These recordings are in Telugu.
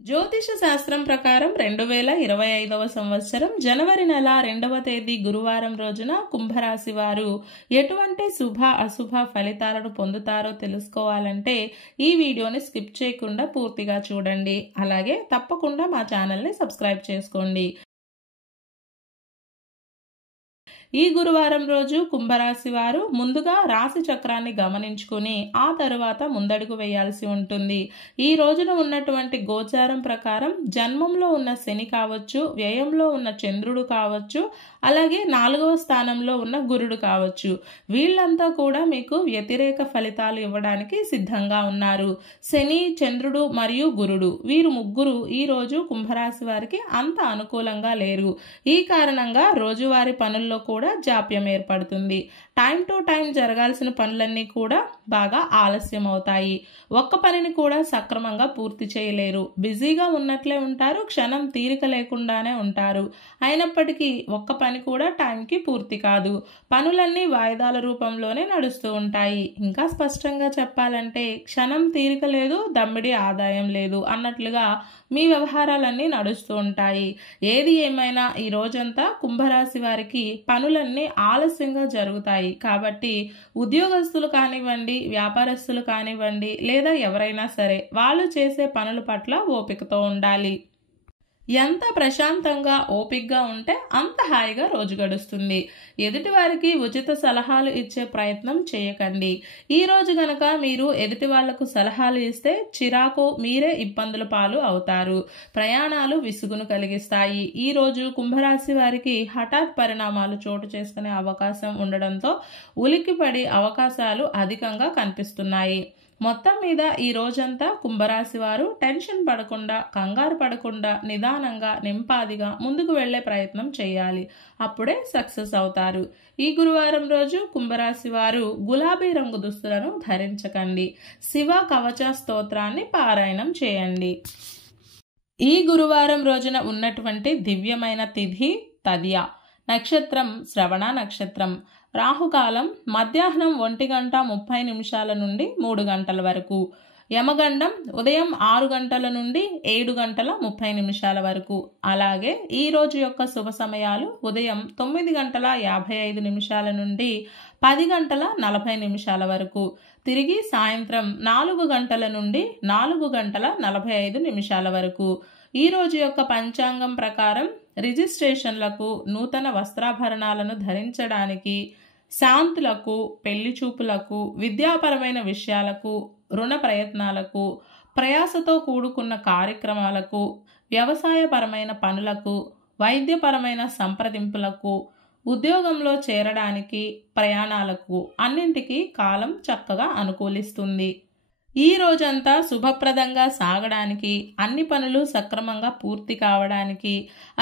జ్యోతిష శాస్త్రం ప్రకారం 2025వ సంవత్సరం జనవరి నెల 2వ తేదీ గురువారం రోజున కుంభరాశి వారు ఎటువంటి శుభ అశుభ ఫలితాలను పొందుతారో తెలుసుకోవాలంటే ఈ వీడియోని స్కిప్ చేయకుండా పూర్తిగా చూడండి. అలాగే తప్పకుండా మా ఛానల్ని సబ్స్క్రైబ్ చేసుకోండి. ఈ గురువారం రోజు కుంభరాశి వారు ముందుగా రాశి చక్రాన్ని గమనించుకుని ఆ తరువాత ముందడుగు వేయాల్సి ఉంటుంది. ఈ రోజున ఉన్నటువంటి గోచారం ప్రకారం జన్మంలో ఉన్న శని కావచ్చు, వ్యయంలో ఉన్న చంద్రుడు కావచ్చు, అలాగే 4వ స్థానంలో ఉన్న గురుడు కావచ్చు. వీళ్ళంతా కూడా మీకు వ్యతిరేక ఫలితాలు ఇవ్వడానికి సిద్ధంగా ఉన్నారు. శని, చంద్రుడు మరియు గురుడు వీరు ముగ్గురు ఈ రోజు కుంభరాశి వారికి అంత అనుకూలంగా లేరు. ఈ కారణంగా రోజువారీ పనుల్లో కూడా జాప్యం ఏర్పడుతుంది. టైం టు టైం జరగాల్సిన పనులన్నీ కూడా బాగా ఆలస్యం అవుతాయి. ఒక్క పనిని కూడా సక్రమంగా పూర్తి చేయలేరు. బిజీగా ఉన్నట్లే ఉంటారు, క్షణం తీరిక లేకుండానే ఉంటారు. అయినప్పటికీ ఒక్క పని కూడా టైంకి పూర్తి కాదు. పనులన్నీ వాయిదాల రూపంలోనే నడుస్తూ ఉంటాయి. ఇంకా స్పష్టంగా చెప్పాలంటే క్షణం తీరిక లేదు, దమ్మిడి ఆదాయం లేదు అన్నట్లుగా మీ వ్యవహారాలన్నీ నడుస్తూ ఉంటాయి. ఏది ఏమైనా ఈ రోజంతా కుంభరాశి వారికి పనులన్నీ ఆలస్యంగా జరుగుతాయి. కాబట్టి ఉద్యోగస్తులు కానివ్వండి, వ్యాపారస్తులు కానివ్వండి, లేదా ఎవరైనా సరే వాళ్ళు చేసే పనుల పట్ల ఓపికతో ఉండాలి. ఎంత ప్రశాంతంగా ఓపికగా ఉంటే అంత హాయిగా రోజు గడుస్తుంది. ఎదుటి వారికి ఉచిత సలహాలు ఇచ్చే ప్రయత్నం చేయకండి. ఈ రోజు గనక మీరు ఎదుటి వాళ్లకు సలహాలు ఇస్తే చిరాకు, మీరే ఇబ్బందుల పాలు అవుతారు. ప్రయాణాలు విసుగును కలిగిస్తాయి. ఈ రోజు కుంభరాశి వారికి హఠాత్ పరిణామాలు చోటు చేసుకునే అవకాశం ఉండడంతో ఉలిక్కిపడి అవకాశాలు అధికంగా కనిపిస్తున్నాయి. మొత్తం మీద ఈ రోజంతా కుంభరాశి వారు టెన్షన్ పడకుండా, కంగారు పడకుండా, నిదానంగా, నింపాదిగా ముందుకు వెళ్లే ప్రయత్నం చేయాలి. అప్పుడే సక్సెస్ అవుతారు. ఈ గురువారం రోజు కుంభరాశి వారు గులాబీ రంగు దుస్తులను ధరించకండి. శివ కవచ స్తోత్రాన్ని పారాయణం చేయండి. ఈ గురువారం రోజున ఉన్నటువంటి దివ్యమైన తిథి తదియ, నక్షత్రం శ్రవణ నక్షత్రం, రాహుకాలం మధ్యాహ్నం 1:30 నుండి 3 గంటల వరకు, యమగండం ఉదయం 6 గంటల నుండి 7:30 వరకు. అలాగే ఈ రోజు యొక్క శుభ సమయాలు ఉదయం 9:55 నుండి 10:40 వరకు, తిరిగి సాయంత్రం 4 గంటల నుండి 4:45 వరకు. ఈ రోజు యొక్క పంచాంగం ప్రకారం రిజిస్ట్రేషన్లకు, నూతన వస్త్రాభరణాలను ధరించడానికి, శాంతులకు, పెళ్లి చూపులకు, విద్యాపరమైన విషయాలకు, రుణ ప్రయత్నాలకు, ప్రయాసతో కూడుకున్న కార్యక్రమాలకు, వ్యవసాయపరమైన పనులకు, వైద్యపరమైన సంప్రదింపులకు, ఉద్యోగంలో చేరడానికి, ప్రయాణాలకు అన్నింటికీ కాలం చక్కగా అనుకూలిస్తుంది. ఈ రోజంతా శుభప్రదంగా సాగడానికి, అన్ని పనులు సక్రమంగా పూర్తి కావడానికి,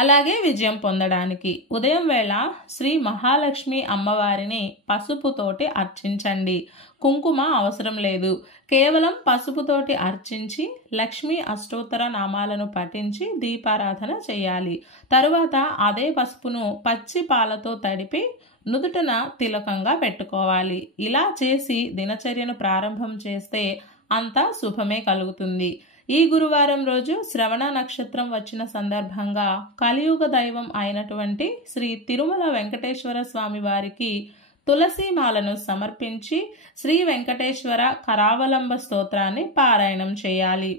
అలాగే విజయం పొందడానికి ఉదయం వేళ శ్రీ మహాలక్ష్మి అమ్మవారిని పసుపుతోటి అర్చించండి. కుంకుమ అవసరం లేదు. కేవలం పసుపుతోటి అర్చించి లక్ష్మీ అష్టోత్తర నామాలను పఠించి దీపారాధన చేయాలి. తరువాత అదే పసుపును పచ్చి పాలతో తడిపి నుదుటన తిలకంగా పెట్టుకోవాలి. ఇలా చేసి దినచర్యను ప్రారంభం చేస్తే అంతా శుభమే కలుగుతుంది. ఈ గురువారం రోజు శ్రవణ నక్షత్రం వచ్చిన సందర్భంగా కలియుగ దైవం అయినటువంటి శ్రీ తిరుమల వెంకటేశ్వర స్వామి వారికి తులసీమాలను సమర్పించి శ్రీ వెంకటేశ్వర కరావలంబ స్తోత్రాన్ని పారాయణం చేయాలి.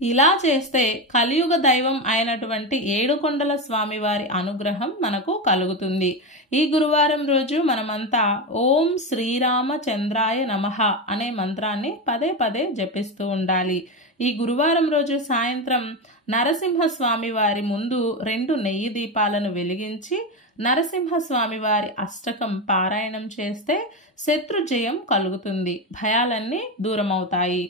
ఇలా చేస్తే కలియుగ దైవం అయినటువంటి ఏడుకొండల స్వామివారి అనుగ్రహం మనకు కలుగుతుంది. ఈ గురువారం రోజు మనమంతా ఓం శ్రీరామచంద్రాయ నమః అనే మంత్రాన్ని పదే పదే జపిస్తూ ఉండాలి. ఈ గురువారం రోజు సాయంత్రం నరసింహస్వామి వారి ముందు 2 నెయ్యి దీపాలను వెలిగించి నరసింహస్వామి వారి అష్టకం పారాయణం చేస్తే శత్రు జయం కలుగుతుంది. భయాలన్నీ దూరమవుతాయి.